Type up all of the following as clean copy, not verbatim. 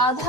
½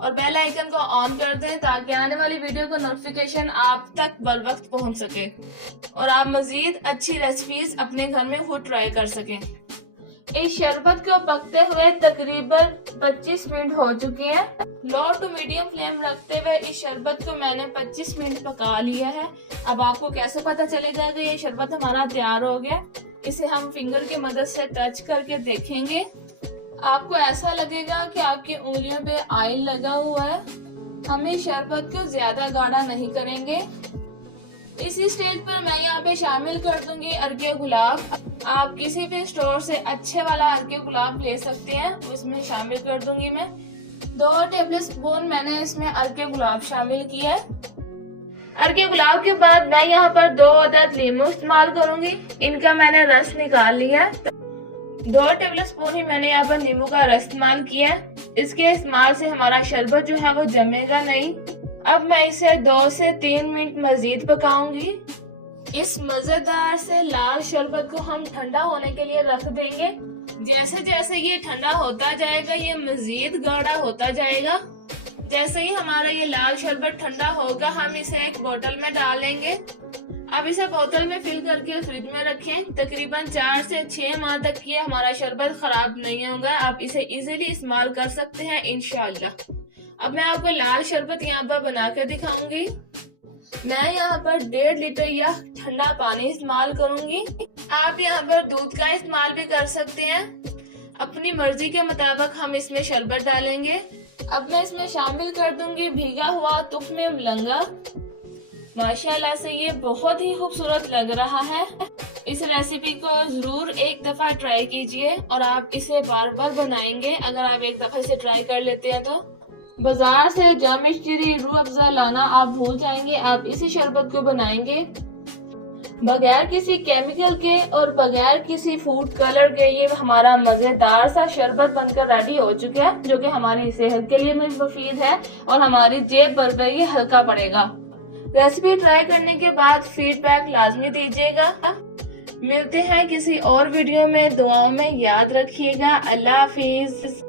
और bell icon को on कर दें ताकि आने वाली वीडियो का नोटिफिकेशन आप तक बर वक्त पहुंच सके और आप मजीद अच्छी रेसिपीज अपने घर में खुद ट्राई कर सकें। इस शरबत को पकते हुए तकरीबन 25 मिनट हो चुके हैं। लो टू मीडियम फ्लेम रखते हुए इस शरबत को मैंने 25 मिनट पका लिया है। अब आपको कैसे पता चलेगा कि ये शरबत हमारा तैयार हो गया? इसे हम फिंगर की मदद से टच करके देखेंगे। आपको ऐसा लगेगा कि आपकी उंगलियों पे ऑयल लगा हुआ है। हम इस शरबत को ज्यादा गाढ़ा नहीं करेंगे। इसी स्टेज पर मैं यहाँ पे शामिल कर दूंगी अर्के गुलाब। आप किसी भी स्टोर से अच्छे वाला अर्के गुलाब ले सकते हैं, उसमें शामिल कर दूंगी मैं। 2 टेबल स्पून मैंने इसमें अर्के गुलाब शामिल किया है। अर्के गुलाब के बाद मैं यहाँ पर 2 अदद लीमू इस्तेमाल करूंगी। इनका मैंने रस निकाल लिया है। 2 टेबल स्पून ही मैंने यहाँ पर नींबू का रस इस्तेमाल किया है। इसके इस्तेमाल से हमारा शरबत जो है वो जमेगा नहीं। अब मैं इसे 2 से 3 मिनट मजीद पकाऊंगी। इस मजेदार से लाल शरबत को हम ठंडा होने के लिए रख देंगे। जैसे जैसे ये ठंडा होता जाएगा ये मजीद गाढ़ा होता जाएगा। जैसे ही हमारा ये लाल शरबत ठंडा होगा हम इसे एक बोतल में डालेंगे। अब इसे बोतल में फिल करके फ्रिज में रखें। तकरीबन 4 से 6 माह तक ये हमारा शरबत खराब नहीं होगा। आप इसे इजीली इस्तेमाल कर सकते हैं इंशाल्लाह। अब मैं आपको लाल शरबत यहाँ पर बना कर दिखाऊंगी। मैं यहाँ पर 1.5 लीटर या ठंडा पानी इस्तेमाल करूंगी। आप यहाँ पर दूध का इस्तेमाल भी कर सकते हैं। अपनी मर्जी के मुताबिक हम इसमें शरबत डालेंगे। अब मैं इसमें शामिल कर दूंगी भीगा हुआ तुख्म मलंगा। माशाल्लाह से ये बहुत ही खूबसूरत लग रहा है। इस रेसिपी को जरूर एक दफा ट्राई कीजिए और आप इसे बार बार बनाएंगे अगर आप एक दफा इसे ट्राई कर लेते हैं तो। बाजार से जामिश्री रूह अफ़ज़ा लाना आप भूल जाएंगे। आप इसी शरबत को बनाएंगे बगैर किसी केमिकल के और बगैर किसी फूड कलर के। ये हमारा मजेदार सा शरबत बनकर रेडी हो चुका है जो कि हमारी सेहत के लिए मुफीद है और हमारी जेब पर ये हल्का पड़ेगा। रेसिपी ट्राई करने के बाद फीडबैक लाजमी दीजिएगा। मिलते हैं किसी और वीडियो में। दुआओं में याद रखिएगा। अल्लाह हाफिज।